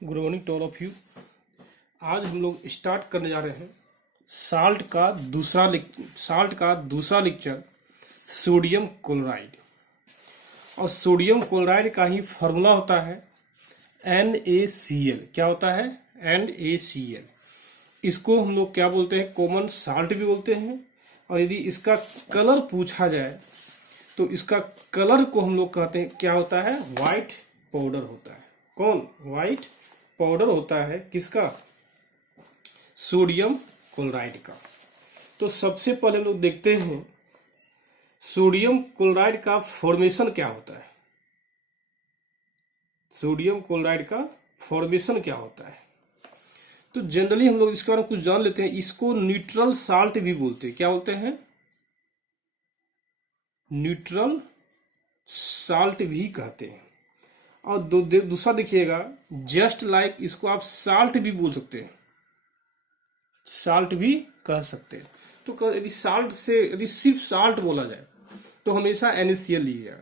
Good morning to all of you. आज हम लोग स्टार्ट करने जा रहे हैं साल्ट का दूसरा लेक्चर सोडियम क्लोराइड। और सोडियम क्लोराइड का ही फार्मूला होता है NaCl। क्या होता है? NaCl। इसको हम लोग क्या बोलते हैं? कॉमन साल्ट भी बोलते हैं। और यदि इसका कलर पूछा जाए तो इसका कलर को हम लोग कहते हैं क्या होता है? वाइट पाउडर होता है। कौन? वाइट पाउडर होता है। किसका? सोडियम क्लोराइड का। तो सबसे पहले हम लोग देखते हैं सोडियम क्लोराइड का फॉर्मेशन क्या होता है। सोडियम क्लोराइड का फॉर्मेशन क्या होता है? तो जनरली हम लोग इसके बारे में कुछ जान लेते हैं। इसको न्यूट्रल साल्ट भी बोलते हैं। क्या बोलते हैं? न्यूट्रल साल्ट भी कहते हैं। और दूसरा देखिएगा, जस्ट लाइक इसको आप साल्ट भी बोल सकते हैं, साल्ट भी कह सकते हैं। तो यदि सिर्फ साल्ट बोला जाए तो हमेशा NaCl लीजिएगा,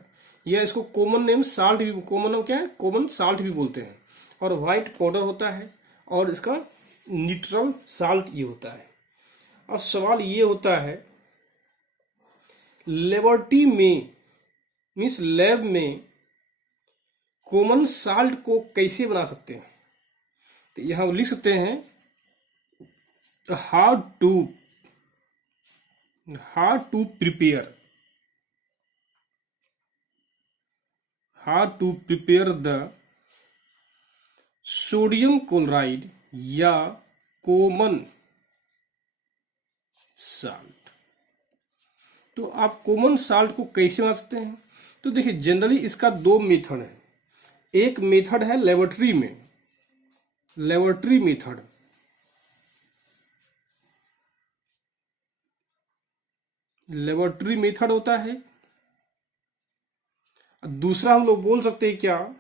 या इसको कॉमन नेम साल्ट भी, कॉमन नेम क्या है? कॉमन साल्ट भी बोलते हैं। और वाइट पाउडर होता है और इसका न्यूट्रल साल्ट ये होता है। अब सवाल ये होता है, लेबोरेटरी में मीन्स लैब में कॉमन साल्ट को कैसे बना सकते हैं? तो यहां लिख सकते हैं how to prepare the sodium chloride या कॉमन साल्ट। तो आप कॉमन साल्ट को कैसे बना सकते हैं? तो देखिए, जनरली इसका दो मेथड है। एक मेथड है लेबोरेटरी मेथड। लेबोरेटरी मेथड होता है। दूसरा हम लोग बोल सकते हैं क्या?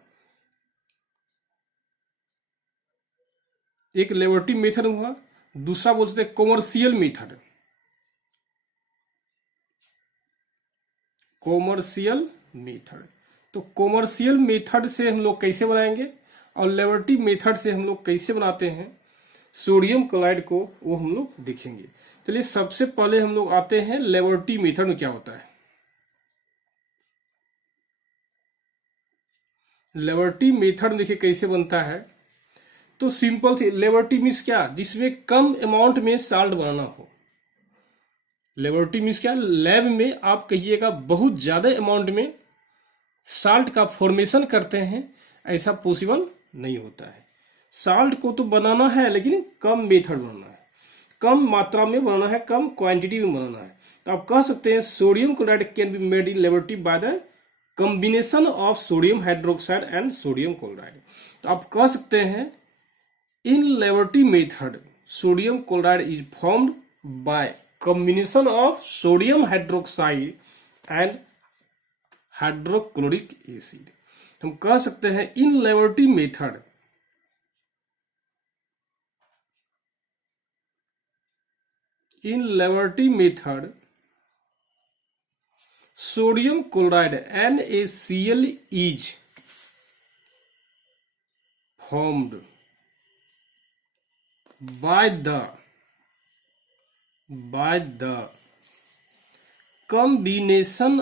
एक लेबोरेटरी मेथड हुआ, दूसरा बोल सकते हैं कॉमर्शियल मेथड। तो कॉमर्शियल मेथड से हम लोग कैसे बनाएंगे और लेबोरेटरी मेथड से हम लोग कैसे बनाते हैं सोडियम क्लोराइड को, वो हम लोग देखेंगे। चलिए, सबसे पहले हम लोग आते हैं लेबोरेटरी मेथड में क्या होता है। लेबोरेटरी मेथड देखिए कैसे बनता है। तो सिंपल थी, लेबोरेटरी मीन्स क्या? जिसमें कम अमाउंट में साल्ट बनाना हो। लेबोरेटरी मीन्स क्या? लैब में आप कहिएगा बहुत ज्यादा अमाउंट में साल्ट का फॉर्मेशन करते हैं, ऐसा पॉसिबल नहीं होता है। साल्ट को तो बनाना है लेकिन कम मेथड बनाना है, कम मात्रा में बनाना है, कम क्वांटिटी में बनाना है। तो आप कह सकते हैं sodium chloride can be made in laboratory by the combination of sodium hydroxide and sodium chloride. तो आप कह सकते हैं in laboratory method sodium chloride is formed by combination of sodium hydroxide and hydrochloric acid. हम कह सकते हैं in laboratory method sodium chloride NaCl is formed by the combination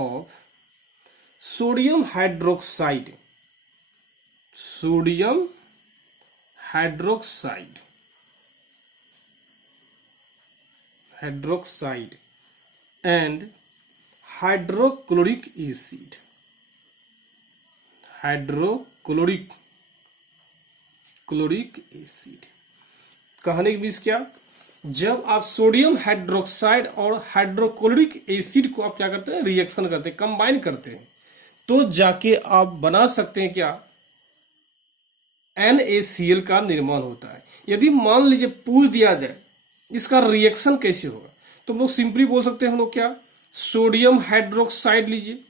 of sodium hydroxide and hydrochloric acid। कहने की बीच क्या? जब आप sodium hydroxide और हाइड्रोक्लोरिक एसिड को आप क्या करते हैं? रिएक्शन करते हैं, कंबाइन करते हैं, तो जाके आप बना सकते हैं क्या? NaCl का निर्माण होता है। यदि मान लीजिए पूछ दिया जाए इसका रिएक्शन कैसे होगा, तो हम लोग सिंपली बोल सकते हैं हम लोग क्या? सोडियम हाइड्रोक्साइड लीजिए,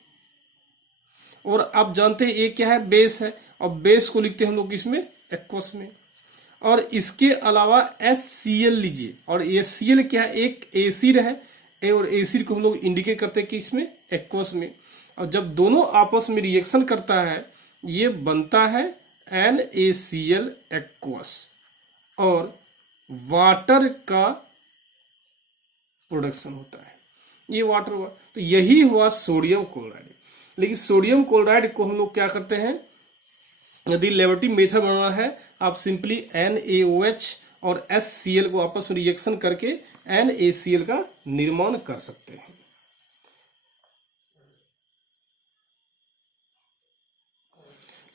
और आप जानते हैं ये क्या है? बेस है, और बेस को लिखते हैं हम लोग इसमें एक्वस में। और इसके अलावा HCl लीजिए, और HCl क्या है? एक एसिड है, ए और एसिड को हम लोग इंडिकेट करते हैं कि इसमें एक्वस में, और जब दोनों आपस में रिएक्शन करता है ये बनता है NaCl एक्वस और वाटर का प्रोडक्शन होता है, ये वाटर हुआ। तो यही हुआ सोडियम क्लोराइड। लेकिन सोडियम क्लोराइड को हम लोग क्या करते हैं, यदि लेबोरेटरी मेथड बनाना है आप सिंपली NaOH और HCl को आपस में रिएक्शन करके NaCl का निर्माण कर सकते हैं।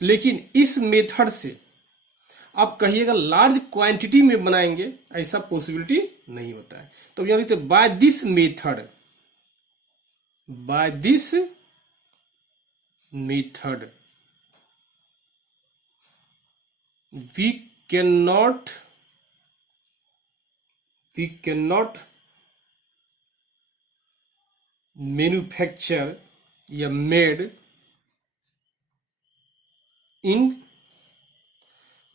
लेकिन इस मेथड से आप कहिएगा लार्ज क्वांटिटी में बनाएंगे, ऐसा पॉसिबिलिटी नहीं होता है। तो यहाँ लिखते by this method, by this method we cannot manufacture या made in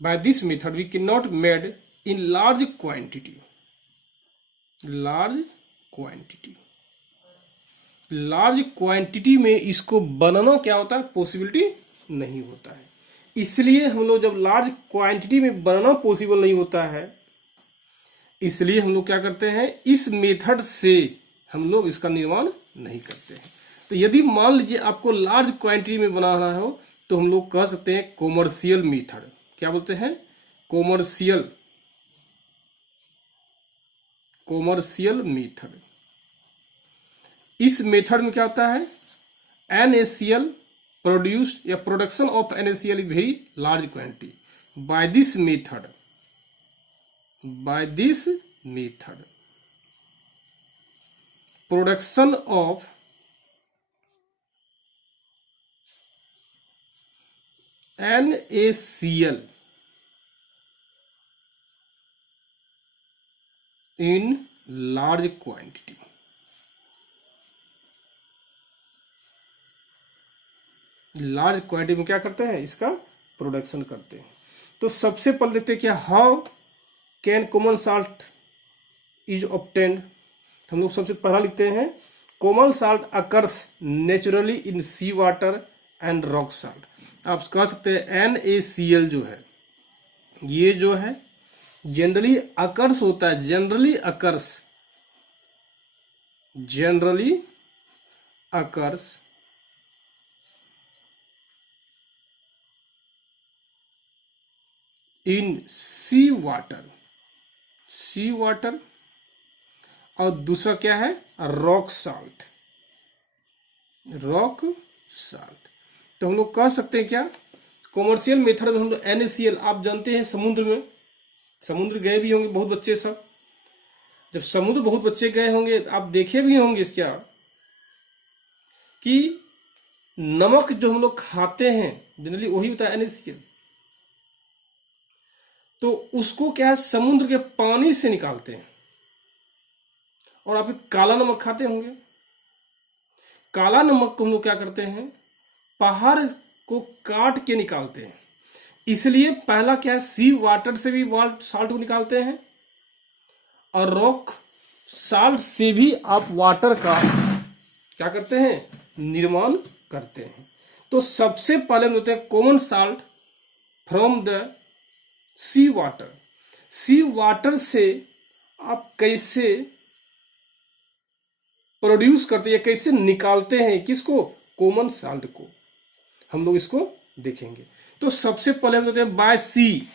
by this method we cannot made in large quantity में इसको बनाना क्या होता है, पॉसिबिलिटी नहीं होता है। इसलिए हम लोग जब लार्ज क्वांटिटी में बनाना पॉसिबल नहीं होता है, इसलिए हम लोग क्या करते हैं, इस मेथड से हम लोग इसका निर्माण नहीं करते हैं। तो यदि मान लीजिए आपको लार्ज क्वांटिटी में बनाना हो तो हम लोग कह सकते हैं कॉमर्शियल मेथड। क्या बोलते हैं, कॉमर्शियल मेथड। इस मेथड में क्या होता है, NaCl produced या production of NaCl in very large quantity by this method production of NaCl in large quantity। Large quantity में क्या करते हैं, इसका प्रोडक्शन करते हैं। तो सबसे पहले देखते हैं क्या, how can common salt is obtained. हम लोग सबसे पहला लिखते हैं common salt occurs naturally in sea water and rock salt. आप कह सकते हैं NaCl जो है, ये जो है जनरली अकर्स होता है, generally occurs in sea water और दूसरा क्या है, रॉक साल्ट। तो हम लोग कह सकते हैं क्या, कॉमर्शियल मेथड में हम लोग NaCl, आप जानते हैं समुद्र गए भी होंगे बहुत बच्चे सब, जब समुद्र बहुत बच्चे गए होंगे आप देखे भी होंगे क्या कि नमक जो हम लोग खाते हैं जनरली वही होता है NaCl। तो उसको क्या है, समुद्र के पानी से निकालते हैं। और आप काला नमक खाते होंगे, काला नमक को हम लोग क्या करते हैं, पहाड़ को काट के निकालते हैं। इसलिए पहला क्या है, सी वाटर से भी साल्ट को निकालते हैं और रॉक साल्ट से भी आप वाटर का क्या करते हैं, निर्माण करते हैं। तो सबसे पहले हम होते हैं common salt from the sea water से आप कैसे प्रोड्यूस करते हैं, कैसे निकालते हैं, किसको, कॉमन साल्ट को, हम लोग इसको देखेंगे। तो सबसे पहले हम कहते हैं by sea,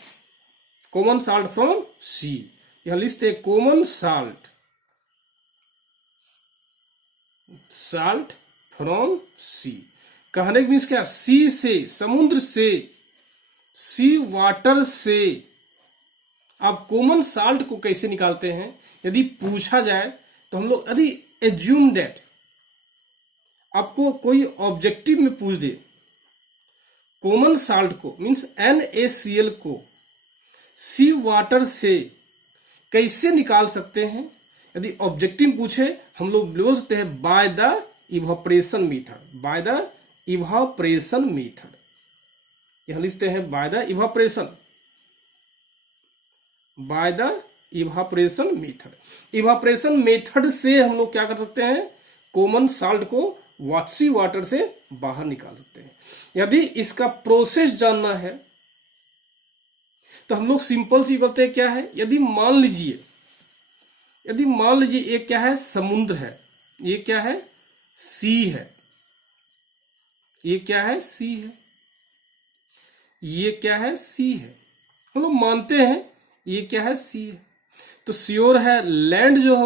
common salt from sea. यहां लिखते हैं कॉमन साल्ट फ्रॉम सी। कहने का मीन्स क्या, सी से, समुद्र से, सी वाटर से आप कॉमन साल्ट को कैसे निकालते हैं। यदि पूछा जाए तो हम लोग यदि एज्यूम दैट, आपको कोई ऑब्जेक्टिव में पूछ दे कॉमन साल्ट को मीन्स NaCl को सी वाटर से कैसे निकाल सकते हैं, यदि ऑब्जेक्टिव पूछे हम लोग बोल सकते हैं बाय द इवापोरेशन मेथड। यहां लिखते हैं by the evaporation method. Evaporation method से हम लोग क्या कर सकते हैं, कॉमन साल्ट को वाटसी वाटर से बाहर निकाल सकते हैं। यदि इसका प्रोसेस जानना है तो हम लोग सिंपल सी करते हैं, क्या है, यदि मान लीजिए ये क्या है, समुद्र है, ये क्या है, सी है, ये क्या है, सी है, ये क्या है, सी है, हम लोग मानते हैं ये क्या है, सी है। तो श्योर है लैंड जो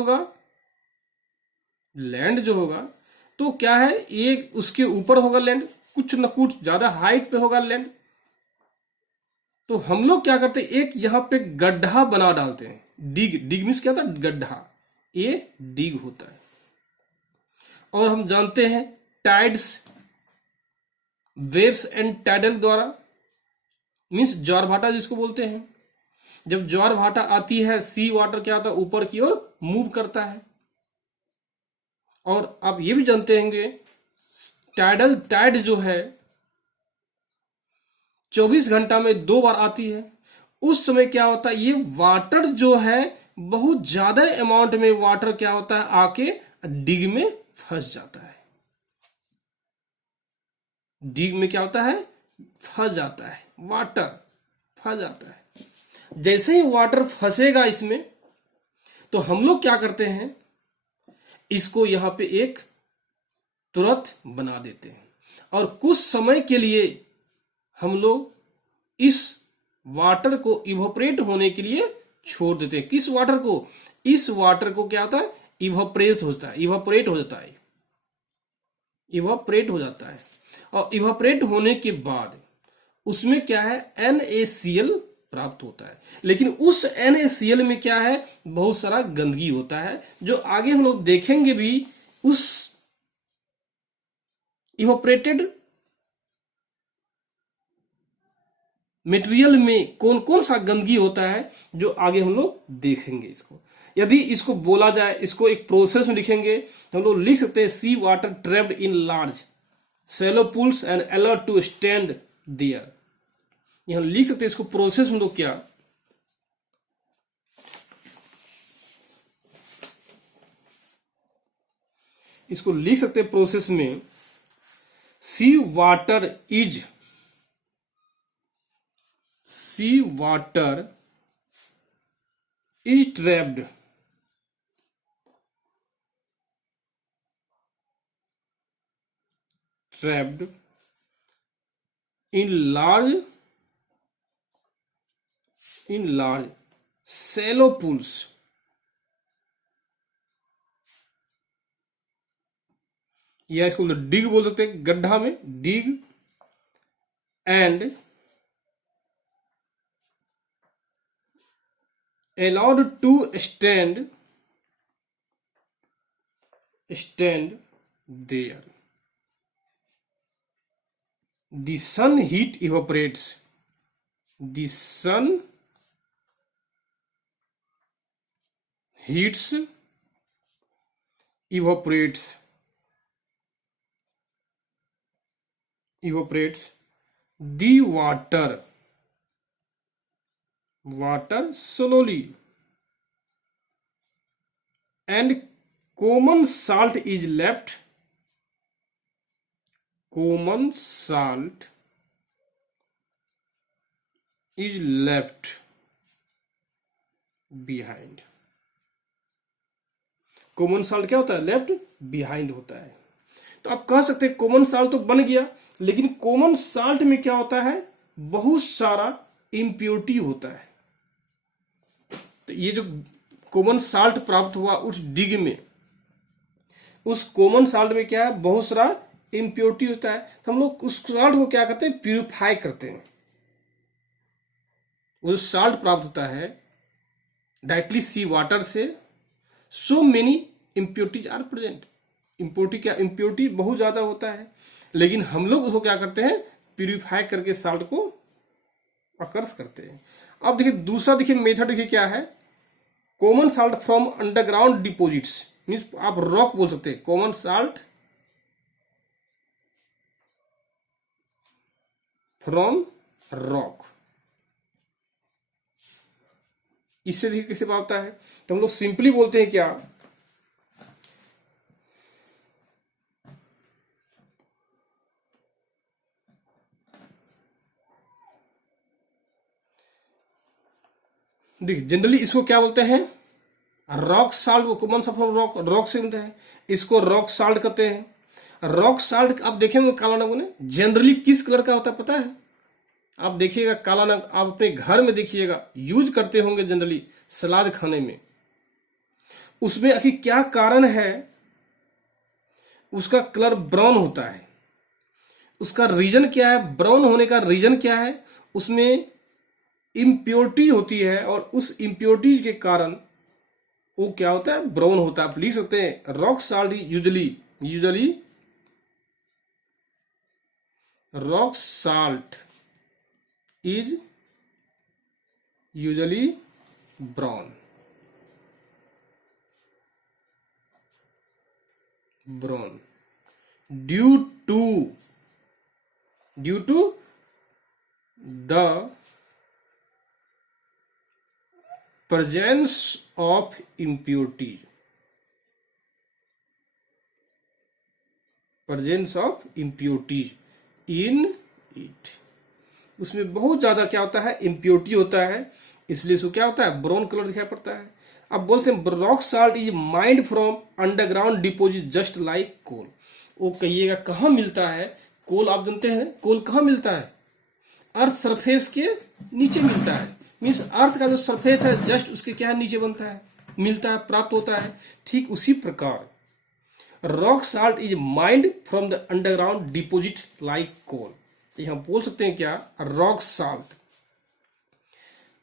होगा तो क्या है, ये उसके ऊपर होगा लैंड, कुछ न कुछ ज्यादा हाइट पे होगा लैंड। तो हम लोग क्या करते हैं, एक यहां पे गड्ढा बना डालते हैं, डिग मीन्स क्या होता है, गड्ढा, ये डिग होता है। और हम जानते हैं टाइड्स, वेव्स एंड टाइडल द्वारा, मीन्स ज्वार भाटा जिसको बोलते हैं, जब ज्वार भाटा आती है सी वाटर क्या होता है, ऊपर की ओर मूव करता है। और आप ये भी जानते होंगे टाइड जो है 24 घंटा में 2 बार आती है। उस समय क्या होता है, ये वाटर जो है बहुत ज्यादा अमाउंट में वाटर क्या होता है, आके डिग में फंस जाता है। डिग में क्या होता है, फंस जाता है, वाटर फंस जाता है। जैसे ही वाटर फंसेगा इसमें, तो हम लोग क्या करते हैं, इसको यहां पे एक तुरंत बना देते हैं और कुछ समय के लिए हम लोग इस वाटर को इवोपरेट होने के लिए छोड़ देते हैं। किस वाटर को, इस वाटर को क्या होता है, इवोपरेट हो जाता है। और इवोपरेट होने के बाद उसमें क्या है, NaCl प्राप्त होता है। लेकिन उस NaCl में क्या है, बहुत सारा गंदगी होता है, जो आगे हम लोग देखेंगे भी। उस इवोपरेटेड मटेरियल में कौन कौन सा गंदगी होता है, जो आगे हम लोग देखेंगे। इसको यदि इसको बोला जाए, इसको एक प्रोसेस में लिखेंगे, हम लोग लिख सकते हैं sea water trapped in large shallow pools and allowed to stand there. यहां लिख सकते हैं इसको प्रोसेस में लोग क्या, इसको लिख सकते हैं प्रोसेस में, sea water is trapped in large shallow pools या इसको डिग बोल सकते हैं, गड्ढा में डिग, and allowed to stand there. The sun heat evaporates. The sun heats evaporates the water slowly, and common salt is left behind. Common salt क्या होता है, लेफ्ट बिहाइंड होता है। तो आप कह सकते हैं कॉमन साल्ट तो बन गया, लेकिन कॉमन साल्ट में क्या होता है, बहुत सारा इंप्योरिटी होता है। तो ये जो कॉमन साल्ट प्राप्त हुआ उस डिग में, उस कॉमन साल्ट में क्या है, बहुत सारा इंप्योरिटी होता है। तो हम लोग उस साल्ट को क्या करते हैं, प्यूरिफाई करते हैं। वो साल्ट प्राप्त होता है डायरेक्टली सी वाटर से, so many impurities are present. Impurity बहुत ज्यादा होता है, लेकिन हम लोग उसको क्या करते हैं, प्यूरिफाई करके साल्ट को अकर्स करते हैं। अब देखिए दूसरा, देखिए मेथड देखिए क्या है, common salt from underground deposits, means आप रॉक बोल सकते हैं, कॉमन साल्ट फ्रॉम रॉक। इससे देखिए कैसे होता है, तो हम लोग सिंपली बोलते हैं क्या, देखिए जनरली इसको क्या बोलते हैं, रॉक साल्ट, वो कॉमन सा फॉर्म रॉक, रॉक से बनता है, इसको रॉक साल्ट कहते हैं। रॉक साल्ट आप देखेंगे काला नमक ने जनरली किस कलर का होता है पता है, आप देखिएगा काला नमक आप अपने घर में देखिएगा यूज करते होंगे जनरली सलाद खाने में, उसमें आखिर क्या कारण है उसका कलर ब्राउन होता है, उसका रीजन क्या है, ब्राउन होने का रीजन क्या है, उसमें इम्प्योरिटी होती है और उस इम्प्योरिटी के कारण वो क्या होता है, ब्राउन होता है। आप लिख सकते हैं rock salt usually rock salt is usually brown due to the presence of impurity in it, उसमें बहुत ज्यादा क्या होता है, इम्प्योरिटी होता है, इसलिए इसको क्या होता है, ब्राउन कलर दिखाई पड़ता है। अब बोलते हैं rock salt is mined from underground deposit just like coal. वो कहिएगा कहाँ मिलता है कोल, आप जानते हैं कोल कहाँ मिलता है, अर्थ सरफेस के नीचे मिलता है, मीन्स अर्थ का जो सरफेस है जस्ट उसके क्या नीचे बनता है, मिलता है, प्राप्त होता है। ठीक उसी प्रकार rock salt is mined from the underground deposit like coal. हम बोल सकते हैं क्या, रॉक साल्ट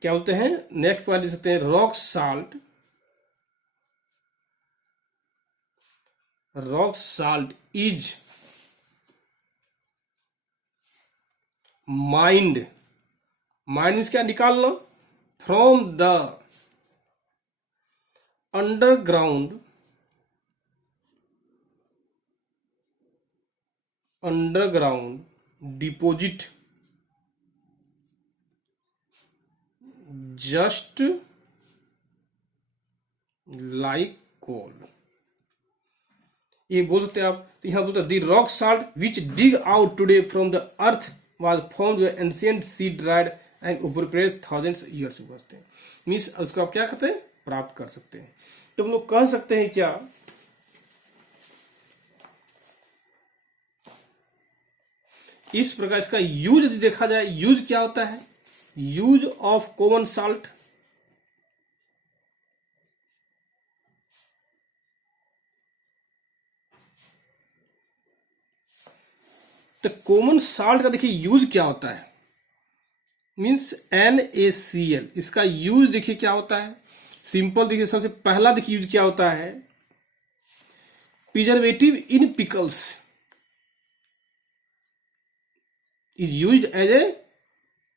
क्या बोलते हैं, नेक्स्ट पॉइंट लिख सकते हैं रॉक साल्ट इज माइंड क्या निकालना, from the underground deposit just like coal. ये बोल सकते हैं आप, तो यहां बोलते हैं the rock salt which dig out today from the earth was formed by ancient sea dried and evaporated thousands years ago. Means उसको आप क्या करते हैं, प्राप्त कर सकते हैं। तो हम लोग कह सकते हैं क्या, इस प्रकार इसका यूज यदि देखा जाए, यूज क्या होता है, यूज ऑफ कॉमन साल्ट, तो कॉमन साल्ट का देखिए यूज क्या होता है, मीन्स NaCl, इसका यूज देखिए क्या होता है, सिंपल देखिए सबसे पहला देखिए यूज क्या होता है, preservative in pickles is used as a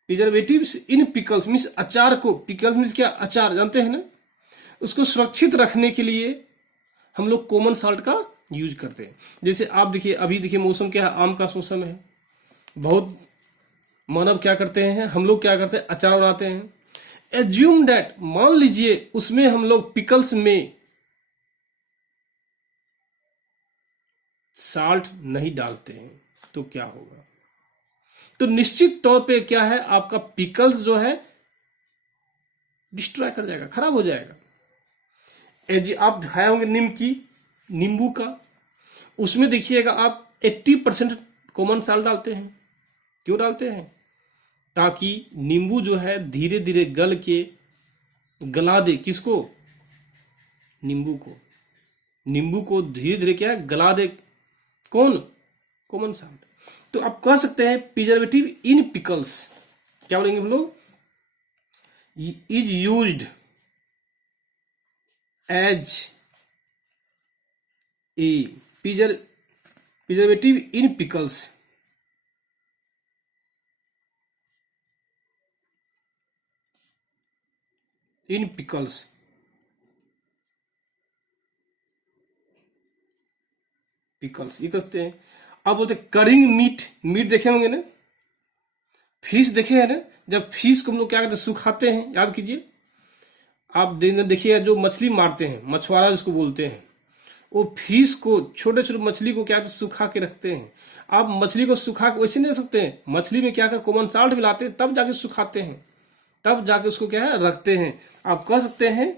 preservative in pickles, means अचार को, पिकल्स मीन्स क्या, अचार जानते हैं ना, उसको सुरक्षित रखने के लिए हम लोग कॉमन साल्ट का यूज करते हैं। जैसे आप देखिए अभी देखिए मौसम क्या है, आम का मौसम है, बहुत मानव क्या करते हैं, हम लोग क्या करते हैं, अचार बनाते हैं। एज्यूम डैट, मान लीजिए उसमें हम लोग पिकल्स में साल्ट नहीं डालते हैं तो क्या होगा, तो निश्चित तौर पे क्या है, आपका पिकल्स जो है डिस्ट्रॉय कर जाएगा, खराब हो जाएगा। आप खाए होंगे नींबू का, उसमें देखिएगा आप 80% कॉमन साल्ट डालते हैं। क्यों डालते हैं, ताकि नींबू जो है धीरे धीरे गल के गला दे, किसको, नींबू को धीरे धीरे क्या है, गला दे, कौन, कॉमन साल्ट। तो आप कह सकते हैं प्रिजर्वेटिव इन पिकल्स क्या बोलेंगे हम लोग, is used as a preservative in pickles ये करते हैं। अब बोलते करिंग मीट देखे होंगे ना, फिश देखे हैं ना, जब फिश को हम लोग क्या करते हैं, सुखाते हैं, याद कीजिए, आप देखिएगा जो मछली मारते हैं, मछुआरा जिसको बोलते हैं, वो फिश को, छोटे छोटे मछली को क्या तो सुखा के रखते हैं। आप मछली को सुखा के वैसे नहीं रख सकते हैं, मछली में क्या कर कॉमन साल्ट मिलाते हैं, तब जाके सुखाते हैं, तब जाके उसको क्या है रखते हैं। आप कह सकते हैं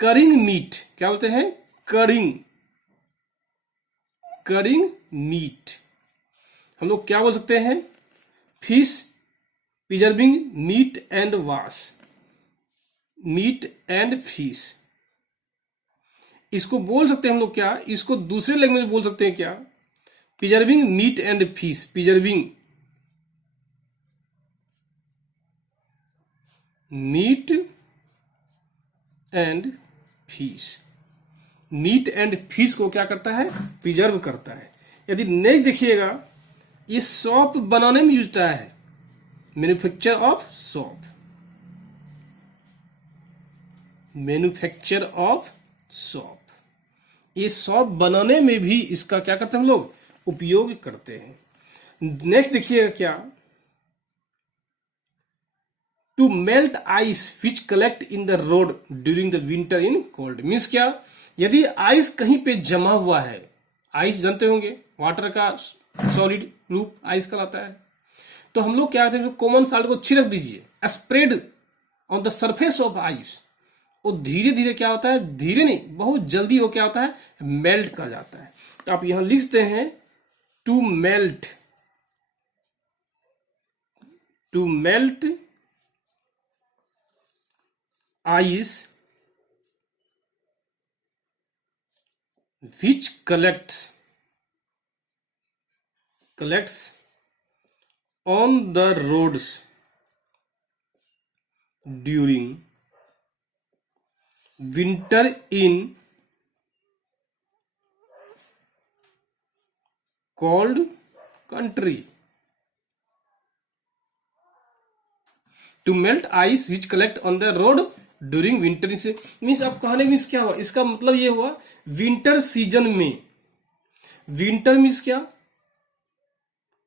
करिंग मीट, क्या बोलते हैं, करिंग मीट। हम लोग क्या बोल सकते हैं, fish preserving meat and wash, meat and fish. इसको बोल सकते हैं हम लोग क्या, इसको दूसरे लैंग्वेज में बोल सकते हैं क्या, preserving meat and fish, preserving meat and fish. Meat and fish को क्या करता है, प्रिजर्व करता है। यदि नेक्स्ट देखिएगा, ये सॉप बनाने में यूज होता है, manufacture of shop, manufacture of shop. ये सॉप बनाने में भी इसका क्या करते हैं हम लोग, उपयोग करते हैं। नेक्स्ट देखिएगा क्या, to melt ice which collect in the road during the winter in cold. Means क्या, यदि आइस कहीं पे जमा हुआ है, आइस जानते होंगे वाटर का सॉलिड रूप आइस कहलाता है, तो हम लोग क्या करते हैं, कॉमन साल्ट को छिड़क दीजिए, spread on the surface of ice. वो धीरे धीरे क्या होता है, धीरे नहीं बहुत जल्दी वो क्या होता है, मेल्ट कर जाता है। तो आप यहां लिखते हैं to melt, to melt ice which collects on the roads during winter in cold country। To melt ice which collect on the road during winter से मीन्स आप कहने मीन्स क्या हुआ, इसका मतलब ये हुआ विंटर सीजन में। विंटर मीन्स क्या,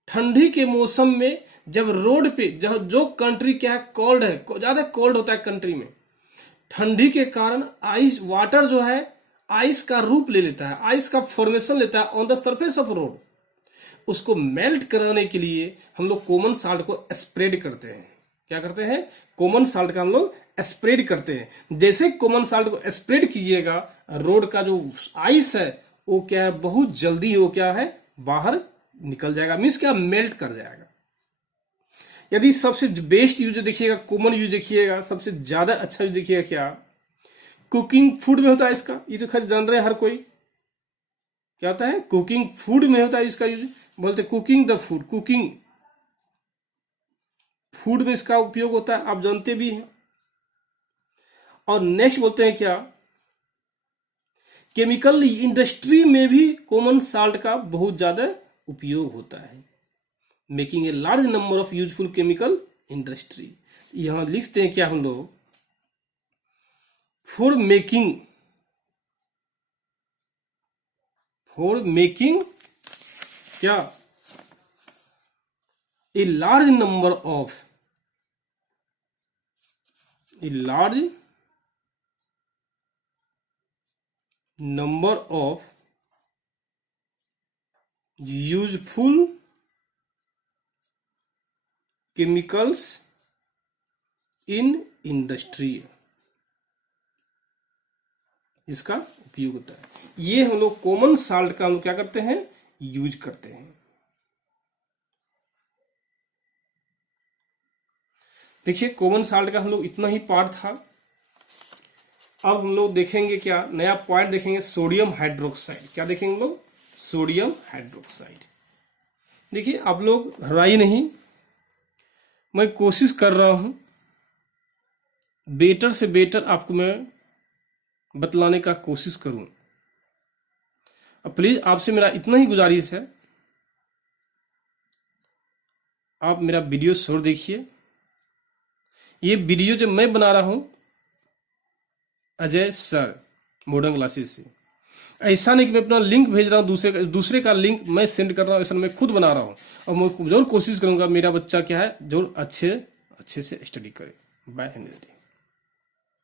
ठंडी के मौसम में जब रोड पे जो कंट्री क्या है कोल्ड है, ज्यादा कोल्ड होता है कंट्री में, ठंडी के कारण आइस वाटर जो है आइस का रूप ले लेता है, आइस का फॉर्मेशन लेता है on the surface of road. उसको मेल्ट कराने के लिए हम लोग कॉमन साल्ट को स्प्रेड करते हैं। क्या करते हैं, कॉमन साल्ट का हम लोग स्प्रेड करते हैं। जैसे कॉमन साल्ट को स्प्रेड कीजिएगा, रोड का जो आइस है वो क्या है बहुत जल्दी वो क्या है बाहर निकल जाएगा, मीन्स क्या मेल्ट कर जाएगा। यदि सबसे बेस्ट यूज देखिएगा, कॉमन यूज देखिएगा, सबसे ज्यादा अच्छा यूज देखिएगा क्या, कुकिंग फूड में होता है इसका। ये तो खैर जान रहे हैं हर कोई, क्या होता है कुकिंग फूड में होता है इसका यूज, बोलते cooking the food, cooking food में इसका उपयोग होता है, आप जानते भी हैं। और नेक्स्ट बोलते हैं क्या, केमिकल इंडस्ट्री में भी कॉमन साल्ट का बहुत ज्यादा उपयोग होता है, making a large number of useful chemical industry. यहां लिखते हैं क्या हम लोग, फॉर मेकिंग क्या, a large number of useful chemicals in industry, इसका उपयोग होता है। ये हम लोग कॉमन साल्ट का हम लोग क्या करते हैं, यूज करते हैं। देखिए कॉमन साल्ट का हम लोग इतना ही पार्ट था। अब हम लोग देखेंगे क्या नया पॉइंट देखेंगे, सोडियम हाइड्रोक्साइड। क्या देखेंगे हम लोग, सोडियम हाइड्रोक्साइड। देखिए आप लोग घबराइए नहीं, मैं कोशिश कर रहा हूं बेटर से बेटर आपको मैं बतलाने का कोशिश करूं। अब प्लीज आपसे मेरा इतना ही गुजारिश है, आप मेरा वीडियो जरूर देखिए। ये वीडियो जो मैं बना रहा हूं अजय सर मॉडर्न क्लासेस से, ऐसा नहीं कि मैं अपना लिंक भेज रहा हूं, दूसरे का लिंक मैं सेंड कर रहा हूं, ऐसा मैं खुद बना रहा हूं। और मैं जरूर कोशिश करूंगा मेरा बच्चा क्या है जरूर अच्छे से स्टडी करे। बाय।